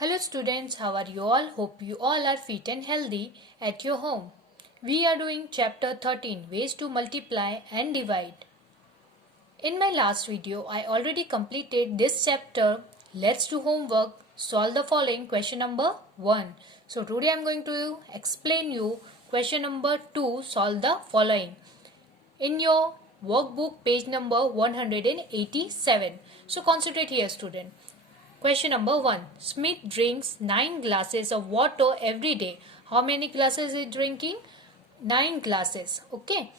Hello students, how are you all? Hope you all are fit and healthy at your home. We are doing chapter 13, ways to multiply and divide. In my last video, I already completed this chapter. Let's do homework. Solve the following question number 1. So today I am going to explain you question number 2. Solve the following. In your workbook page number 187. So concentrate here student. Question number 1. Smith drinks 9 glasses of water every day. How many glasses is he drinking? 9 glasses. Okay.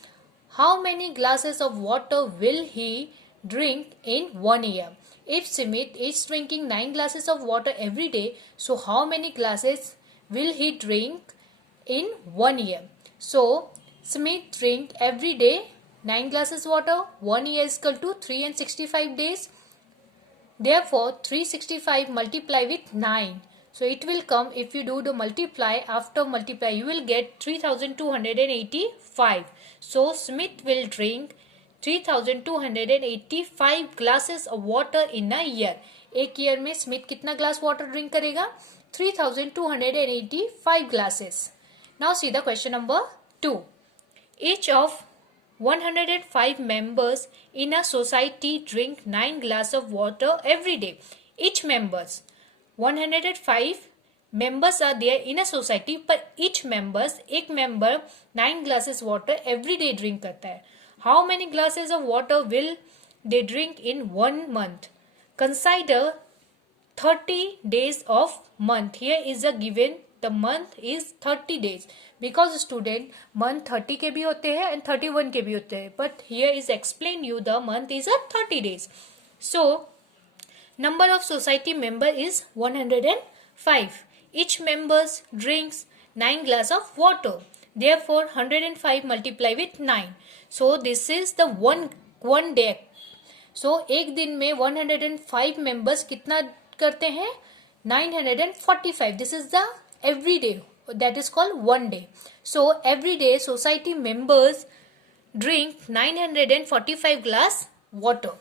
How many glasses of water will he drink in 1 year? If Smith is drinking 9 glasses of water every day, so how many glasses will he drink in 1 year? So Smith drink every day 9 glasses water. 1 year is equal to 365 days. Therefore, 365 multiply with 9. So, it will come, if you do the multiply, after multiply, you will get 3285. So, Smith will drink 3285 glasses of water in a year. एक year में Smith कितना glass water drink करेगा? 3285 glasses. Now, see the question number 2. Each of 105 members in a society drink 9 glasses of water every day. Each members 105 members are there in a society, but each members एक member 9 glasses water every day drink करता है. How many glasses of water will they drink in 1 month? Consider 30 days of month. Here is a given. The month is 30 days. Because student, month 30 के भी होते हैं and 31 के भी होते हैं. But here is explain you the month is a 30 days. So, number of society member is 105. Each members drinks 9 glass of water. Therefore, 105 multiply with 9. So, this is the one day. So, एक दिन में 105 members कितना करते हैं? 945. This is the every day. That is called one day. So every day society members drink 945 glass water.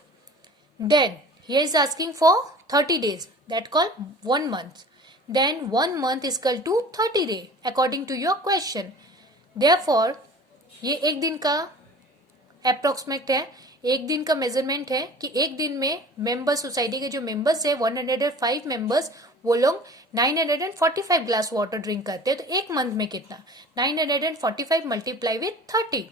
Then here is asking for 30 days. That called 1 month. Then 1 month is equal to 30 day according to your question. Therefore ये एक दिन का approximate है, एक दिन का measurement है कि एक दिन में मेंबर सोसाइटी के जो मेंबर्स है 105 मेंबर्स वो लोग 945 ग्लास वाटर ड्रिंक करते हैं. तो एक मंथ में कितना? 945 multiply with 30,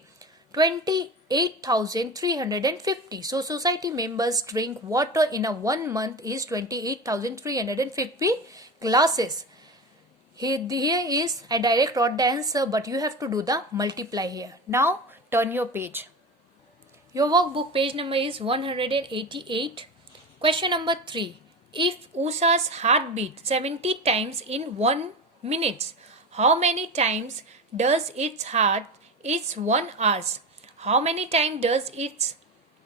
28,350. So society members drink water in a 1 month is 28,350 glasses. Here is I direct wrote the answer, but you have to do the multiply here. Now turn your page. Your workbook page number is 188. Question number 3. If Usha's heart beats 70 times in 1 minute, how many times does its heart its 1 hour? How many times does it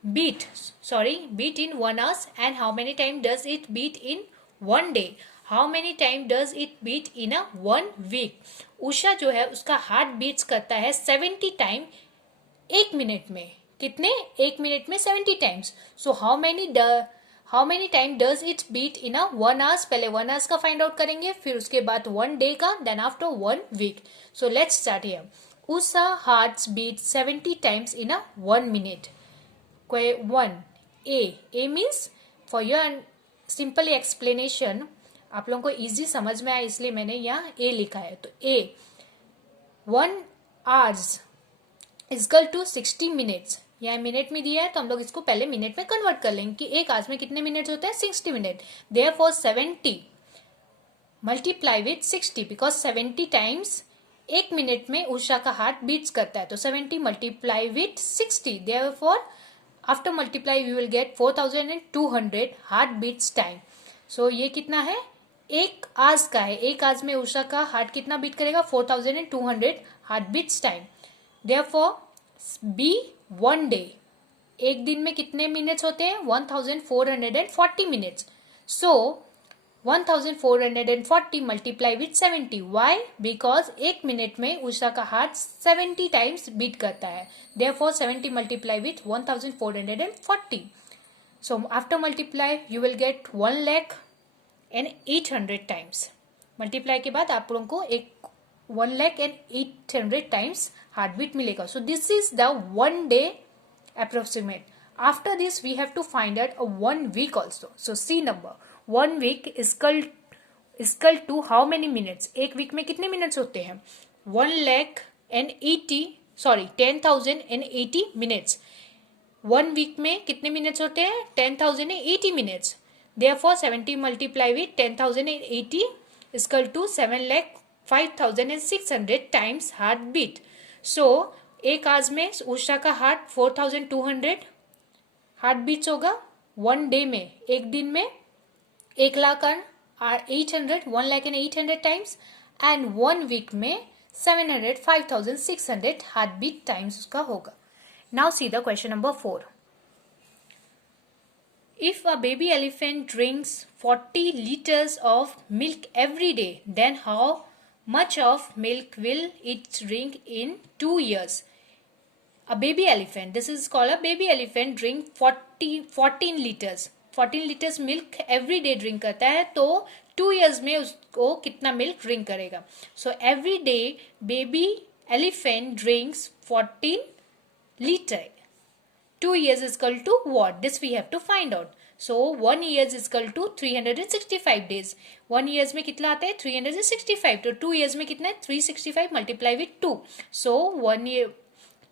beat in 1 hour, and how many times does it beat in 1 day? How many times does it beat in a 1 week? Usha जो है उसका heart beats करता है 70 time एक minute में. कितने? एक minute में 70 times. So how many time does it beat in a 1 hours? पहले 1 आवर्स का फाइंड आउट करेंगे, फिर उसके बाद 1 डे का, then after 1 week. So let's start here. Usha hearts beat 70 times in a 1 minute. 1 a means for your simple explanation, आप लोगों को इजी समझ में आया इसलिए मैंने यहाँ ए लिखा है. तो ए 1 आवर्स इक्वल टू 60 मिनट्स. यहाँ मिनट में दिया है तो हम लोग इसको पहले मिनट में कन्वर्ट कर लेंगे कि एक आवर्स में कितने मिनट्स होते हैं? 60 minute. Therefore 70 multiply with 60 because 70 times एक मिनट में उषा का हार्ट बीट्स करता है. तो 70 multiply with 60. Therefore after multiply we will get 4200 heart beats time. So ये कितना है? एक आवर्स का है. एक आवर्स में उषा का हार्ट कितना बीट करेगा? 4200 heart beats time. Therefore be 1 day. एक दिन में कितने मिनट्स होते हैं? 1440 minutes. So 1440 multiply with 70. Why? Because एक मिनट में उषा का हार्ट 70 टाइम्स बीट करता है. Therefore 70 multiply with 1440. So after multiply you will get 1 lakh 1,800 times. Multiply के बाद आप लोगों को एक 1,08,000 टाइम्स हार्ट बीट मिलेगा. सो this is the 1 day approximate. After this we have to find out a 1 week also. So C number 1 week is equal to how many minutes? एक week में कितने मिनट्स होते हैं? 10,080 minutes. 1 वीक में कितने minutes होते हैं? 10,080 minutes. Therefore 70 multiply with 10,080 is equal to 7,05,600 times heartbeat. So एक आज में उषा का हार्ट 4,200 हार्ट बीट्स होगा. 1 डे में, एक दिन में 1,08,000 टाइम्स एंड 1 वीक में 705,600 हार्ट बीट टाइम्स उसका होगा. Now see the question number 4. If a baby elephant drinks 40 liters of milk every day, then how much of milk will it drink in 2 years? A baby elephant, this is called a baby elephant, drink 14 liters. 14 liters milk every day drink करता है, तो 2 years में उसको कितना milk drink करेगा? So every day baby elephant drinks 14 liter. 2 years is equal to what? This we have to find out. So 1 year is equal to 365 days. 1 years में कितना आता है? 365. तो 2 years में कितना है? 365 multiply with 2. So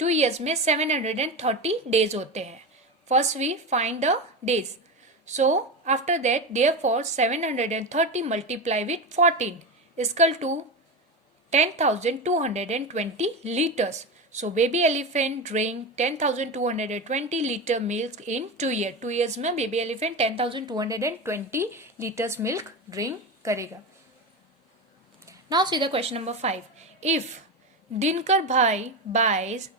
2 years में 730 days होते हैं. First we find the days. So after that, therefore 730 multiply with 14 is equal to 10,220 liters. So baby elephant drink 10,220 liter milk in 2 years. 2 years में baby elephant 10,220 liters milk drink करेगा. Now see the question number 5. If Dinkar Bhai buys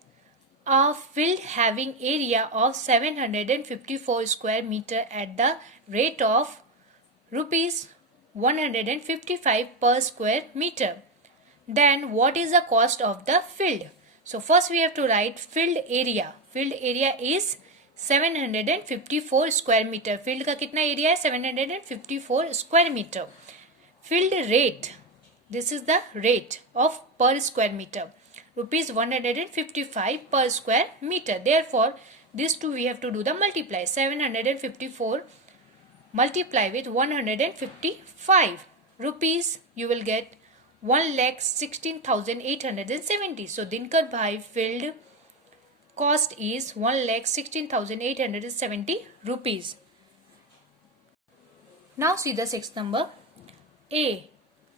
a field having area of 754 square meter at the rate of rupees 155 per square meter, then what is the cost of the field? So first we have to write field area. Field area is 754 square meter. Field का कितना area है? 754 square meter. Field rate, this is the rate of per square meter. Rupees 155 per square meter. Therefore these two we have to do the multiply. 754 multiply with 155 rupees, you will get 1,16,870. So Dinkar Bhai field cost is 1,16,870 rupees. Now see the sixth number. A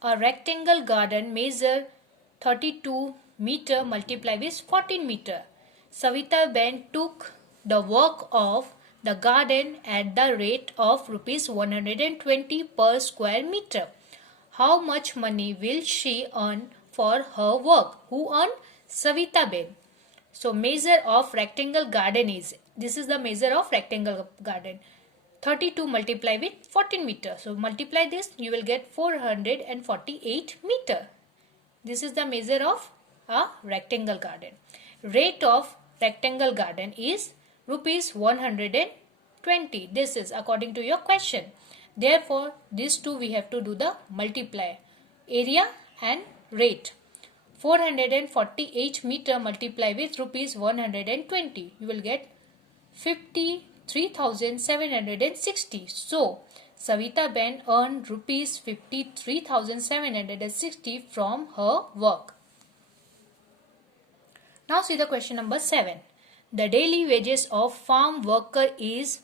rectangle garden measure 32 meter multiply with 14 meter. Savita Ben took the work of the garden at the rate of rupees 120 per square meter. How much money will she earn for her work? Who earn? Savita Ben. So measure of rectangle garden is, this is the measure of rectangle garden. 32 multiply with 14 meter. So multiply this, you will get 448 meter. This is the measure of a rectangle garden. Rate of rectangle garden is rupees 120. This is according to your question. Therefore these two we have to do the multiply, area and rate. 448 meter multiply with rupees 120, you will get 53,760. So Savita Ben earned rupees 53,760 from her work. Now see the question number 7. The daily wages of farm worker is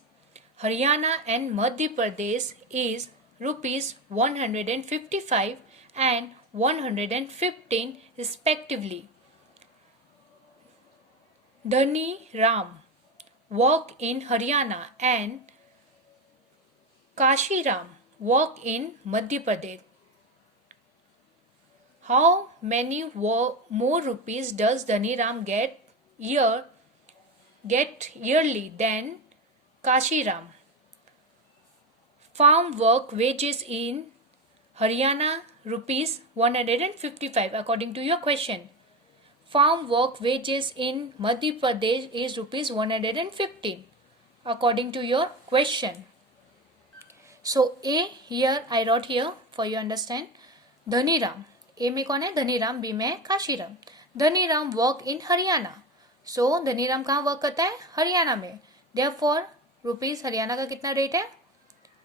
Haryana and Madhya Pradesh is rupees 155 and 115 respectively. Dhani Ram work in Haryana and Kashi Ram work in Madhya Pradesh. How many more rupees does Dhani Ram get yearly than Kashi Ram? Farm work wages in Haryana rupees 155 according to your question. Farm work wages in Madhya Pradesh is rupees 115 according to your question. So A here I wrote here for you understand. Dhaniram, A में कौन है? Dhaniram. B में है Kashiram. Dhaniram work in Haryana. So Dhaniram कहाँ work करता है? हरियाणा में. Therefore rupees Haryana का कितना रेट है?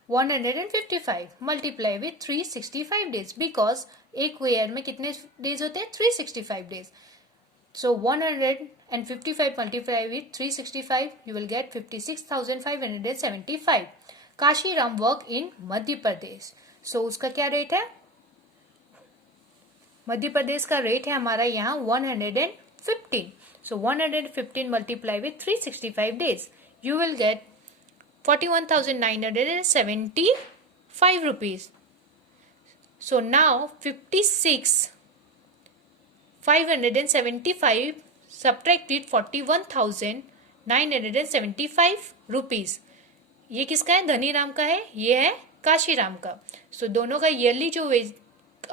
155 मल्टीप्लाई विथ 365 डेज, बिकॉज एक ईयर में कितने डेज होते हैं? 365 days. So 155 multiplied with 365, you will get 56,575. Kashiram work in Madhya Pradesh. So उसका क्या रेट है? मध्य प्रदेश का रेट है हमारा यहाँ 115. So 115 multiplied with 365 days, you will get 41,975 rupees. So now 56,575 subtracted 41,975 rupees. ये किसका है? धनीराम का है, ये है काशीराम का. सो दोनों का ईयरली जो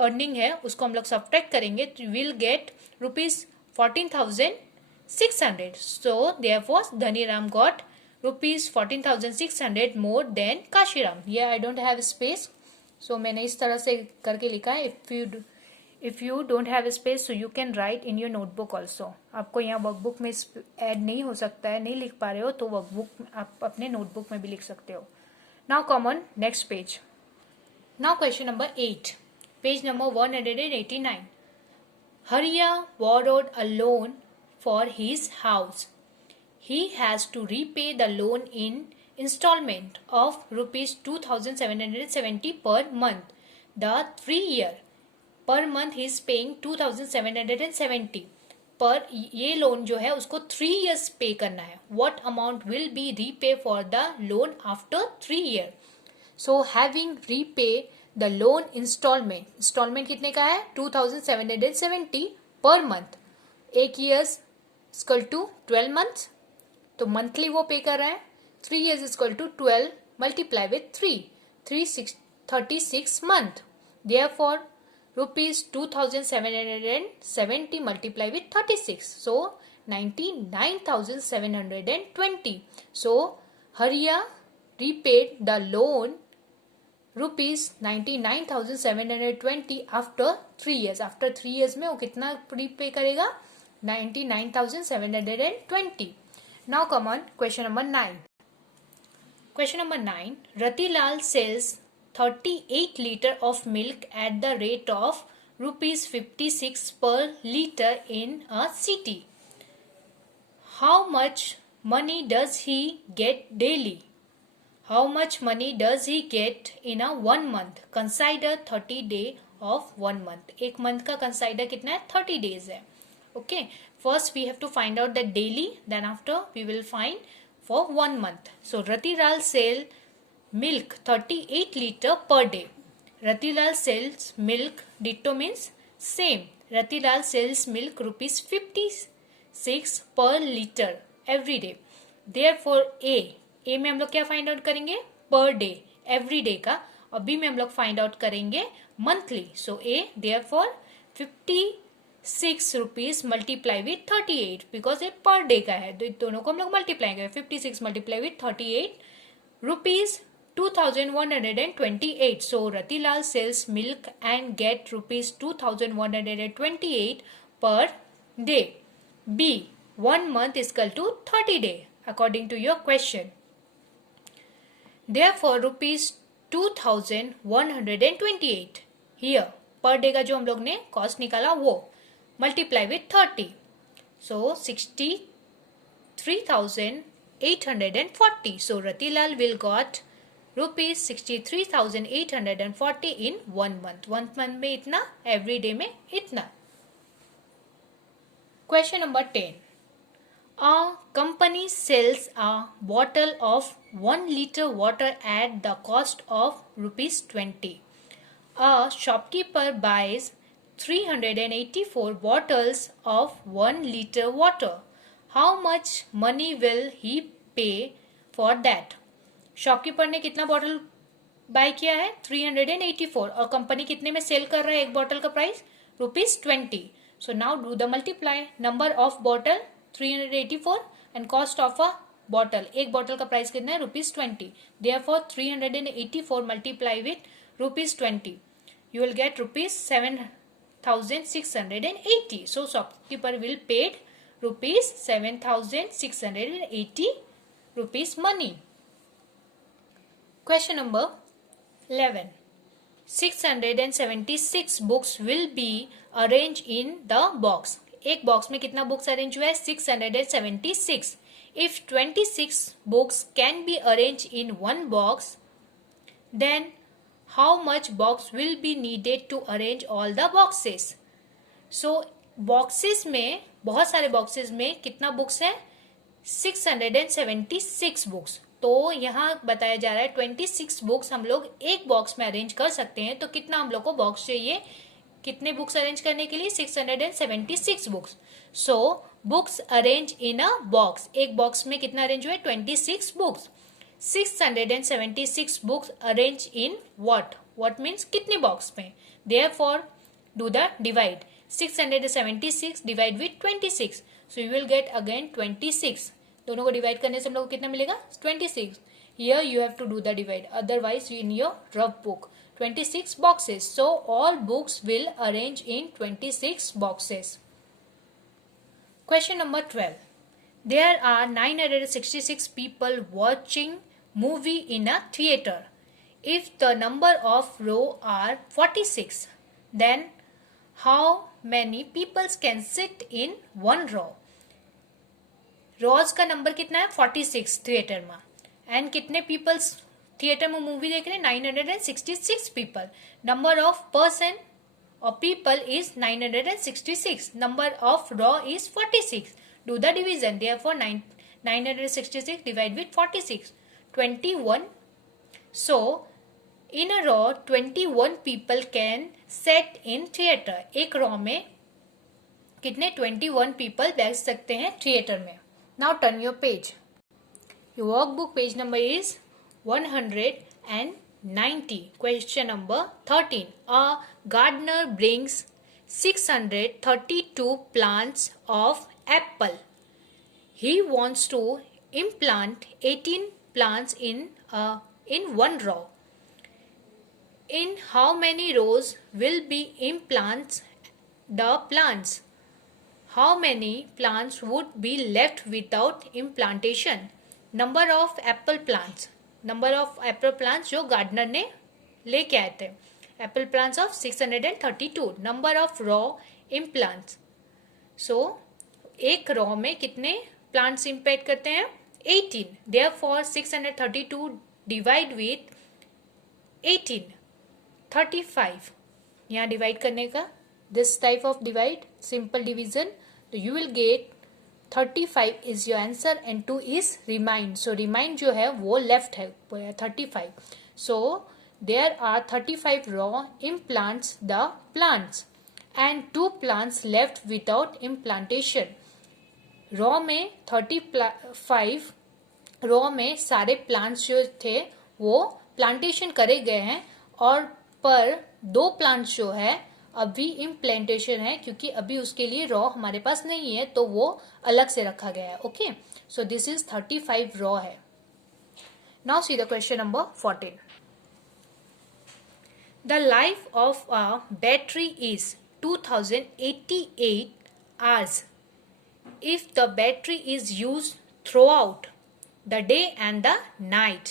अर्निंग है उसको हम लोग सब्ट्रैक्ट करेंगे तो will get rupees 14,600. So therefore Dhaniram got rupees 14,600 more than Kashiram. ये आई डोंट हैव स्पेस, सो मैंने इस तरह से करके लिखा है. If you don't have space so you can write in your notebook also. आपको यहाँ वर्कबुक में ऐड नहीं हो सकता है, नहीं लिख पा रहे हो तो वर्कबुक आप अपने नोटबुक में भी लिख सकते हो. Now come on next page. Now question number 8, page number 189. Hariya borrowed a loan for his house. He has to repay the loan in installment of rupees 2,770 per month. The 3-year per month he is paying 2,770. पर ये loan जो है उसको 3 years पे करना है. What amount will be repay for the loan after 3 year? So having repay the loan installment कितने का है? 2,770 per month. एक years इक्वल टू 12 months, तो मंथली वो पे कर रहा है. 3 years equal to 12 multiply with 36 month. Therefore rupees 2,770 multiply with 36, so 99,720. So Hariya repaid the loan rupees 99,720 after 3 years. After 3 years में वो कितना repay करेगा? 99,720. Now come on question number 9. Question number 9. Ratilal sells 38 liter of milk at the rate of rupees 56 per liter in a city. How much money does he get daily? How much money does he get in a 1 month? Consider 30 day of 1 month. एक month का consider कितना है? 30 days है. Okay. First we have to find out the daily. Then after we will find for 1 month. So Ratilal sell milk 38 liter per day. Ratilal sells milk, ditto means same. Ratilal sells milk rupees 56 per liter every day. Therefore A में हम लोग क्या find out करेंगे? Per day, every day का. और B में हम लोग फाइंड आउट करेंगे monthly. So A therefore 56 rupees multiply with 38, because ये पर डे का है तो दोनों को हम लोग मल्टीप्लाई करेंगे. 56 multiply with 38 rupees 2,128. So Ratilal sells milk and get rupees 2,128 per day. B 1 month is equal to 30 day according to your question. Therefore rupees 2,128 here per day का जो हम लोग ने कॉस्ट निकाला वो multiply with 30. So 63,840. So Ratilal will got rupees 63,840 in 1 month. 1 month में इतना, every day में इतना. Question number 10. A company sells a bottle of 1 liter water at the cost of rupees 20. A shopkeeper buys 384 bottles of 1 liter water. How much money will he pay for that? Shopkeeper ने कितना bottle bye किया है? 384. और company कितने में cell कर रहा है एक बॉटल का price? Rupees 20. So now do the multiply. Number of bottle 384 and cost of a bottle, एक बॉटल का प्राइस कितना है ₹20. Therefore 384 multiply with ₹20. You will get ₹7,680. So shopkeeper will paid ₹7,680 money. Question number 11. 676 books will be arranged in the box. एक box में कितना books arrange हुआ है? 676. If 26 books can be arranged in one box, then how much box will be needed to arrange all the boxes? So boxes में, बहुत सारे boxes में कितना बुक्स है? 676 बुक्स. तो यहाँ बताया जा रहा है 26 बुक्स हम लोग एक बॉक्स में अरेंज कर सकते हैं. तो कितना हम लोग को बॉक्स चाहिए कितने बुक्स अरेंज करने के लिए? 676 books. So books arrange in a box, एक बॉक्स में कितना अरेंज हुआ है? 26 books. 676 books arrange in what means कितने बॉक्स में? Therefore do the divide. 676 divide with 26. So you will get again 26. दोनों को डिवाइड करने से हम लोग को कितना मिलेगा? 26. Here you have to do the divide. Otherwise, in your rough book, 26 boxes. So all books will arrange in 26 boxes. Question number 12. There are 966 people watching movie in a theater. If the number of row are 46, then how many people can sit in one row? रोज का number कितना है? 46 theatre में. And कितने peoples theatre में movie देख रहे हैं? 966 people. Number of person और people is 966. Number of raw is 46. Do the division. Therefore 966 divide with 46. 21. So in a raw 21 people can set in theatre. एक रॉ में कितने? 21 पीपल बैठ सकते हैं थिएटर में. Now turn your page. Your workbook page number is 190. Question number 13. A gardener brings 632 plants of apple. He wants to implant 18 plants in one row. In how many rows will be implants the plants? How many plants would be left without implantation? Number of apple plants. Number of apple plants जो gardener ने लेके आए थे. Apple plants of 632. Number of raw implants. So एक raw में कितने plants impact करते हैं? 18. Therefore 632 divide with 18. 35. यहाँ डिवाइड करने का this type of divide, simple division. So you will get 35 is your answer and 2 is remind. So remind जो है वो left है 35. So there are 35 raw implants the plants and 2 plants left without implantation. Raw में 35 raw में सारे plants जो थे वो plantation करे गए हैं और पर 2 plants जो है अभी इम्प्लांटेशन है क्योंकि अभी उसके लिए रॉ हमारे पास नहीं है तो वो अलग से रखा गया है. Okay. So this is 35 row है. Now see the question number 14. The life of a battery is 2088 hours. If the battery is used throughout the day and the night,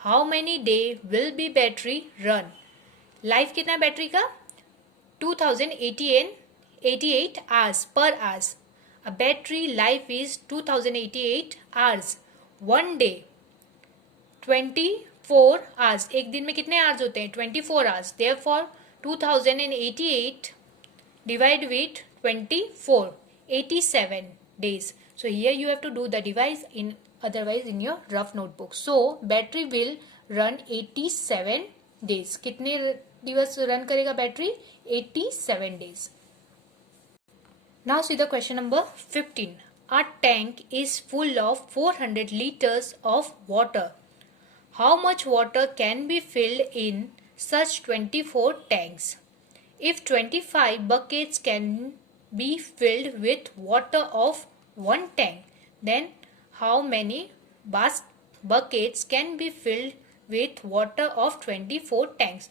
how many day will be battery run? Life कितना है battery का? 2088 hours per hours. A battery life is 2088 hours. One day 24 hours. एक दिन में कितने hours होते हैं? 24 hours. Therefore 2088 divide with 24. 87 days. So here you have to do the divide in otherwise in your rough notebook. So battery will run 87 days. कितने दिवस run करेगा battery? 87 days. Now see the question number 15. A tank is full of 400 liters of water. How much water can be filled in such 24 tanks? If 25 buckets can be filled with water of one tank, then how many buckets can be filled with water of 24 tanks.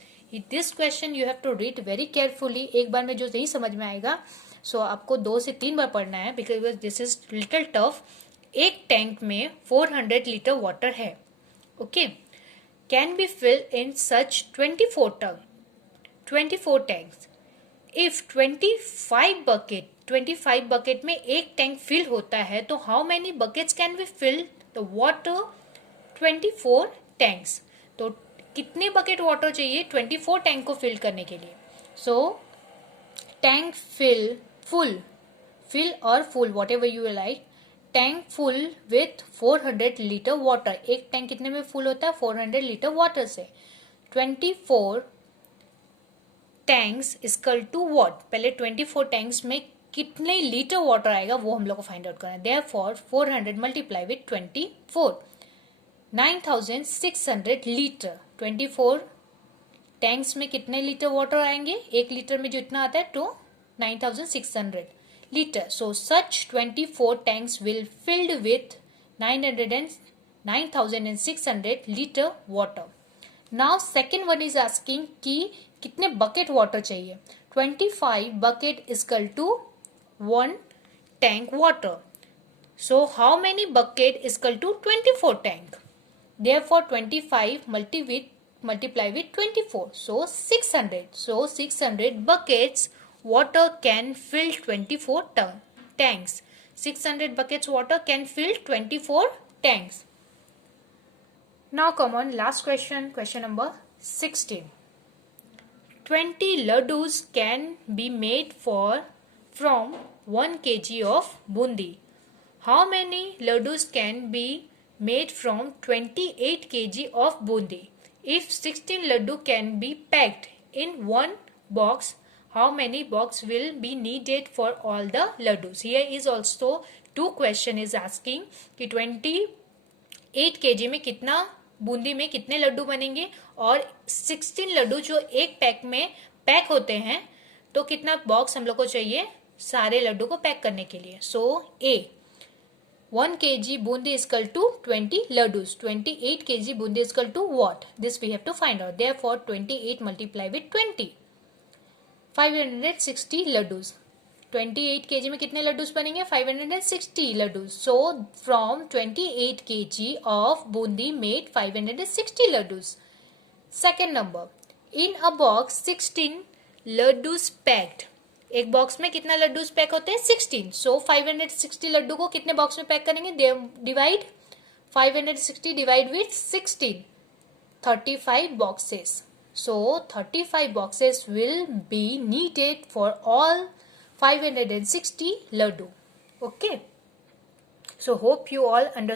This question you have to read very carefully. एक बार में जो नहीं समझ में आएगा सो आपको 2 से 3 बार पढ़ना है because this is little tough. एक टैंक में 400 लीटर वाटर है. Okay, can be filled in such 24 tanks. If 25 bucket में एक टैंक फिल होता है तो how many buckets can be fill the water 24 tanks. तो कितने बकेट वाटर चाहिए 24 टैंक को फिल करने के लिए. सो टैंक फुल और full watt ever you like. Tank full with 400 litre water. एक टैंक कितने में फुल होता है 400 लीटर वाटर से. 24 टैंक्स इक्वल टू व्हाट. पहले 24 टैंक्स में कितने लीटर वाटर आएगा वो हम लोग को फाइंड आउट करना है. Therefore 400 multiply with 24 9600 litre. 24 tanks में कितने लीटर वाटर आएंगे. एक लीटर में जो इतना आता है तो 9600 litre. So such 24 tanks will filled with 9600 litre water. Now second one is asking कि कितने बकेट वाटर चाहिए. 25 bucket equal to 1 tank water. So how many bucket equal to 24 tank. Therefore 25 multiply with 24. So 600. So 600 buckets water can fill 24 tanks. 600 buckets water can fill 24 tanks. Now come on, last question. Question number 16. 20 laddus can be made from 1 kg of bundi. How many laddus can be made from 28 kg of bundi? If 16 laddu can be packed in one box, how many box will be needed for all the laddus? Here is also two question is asking कि 28 kg में कितना बूंदी में कितने लड्डू बनेंगे और 16 लड्डू जो एक pack में पैक होते हैं तो कितना बॉक्स हम लोग को चाहिए सारे लड्डू को पैक करने के लिए. सो ए 1 kg bundi is equal to 20 laddus. 28 kg bundi is equal to what? This we have to find out. Therefore 28 multiply with 20. 560 laddus. 28 kg में कितने लड्डूस बनेंगे 560 laddus. So from 28 kg of bundi made 560 laddus. Second number. In a box 16 laddus packed. एक box में कितना laddus pack होते हैं 16. सो 560 लड्डू को कितने बॉक्स में पैक करेंगे divide 560 divide with 16 35 boxes. So 35 boxes will be needed for all 560 laddu. Okay, so hope you all understand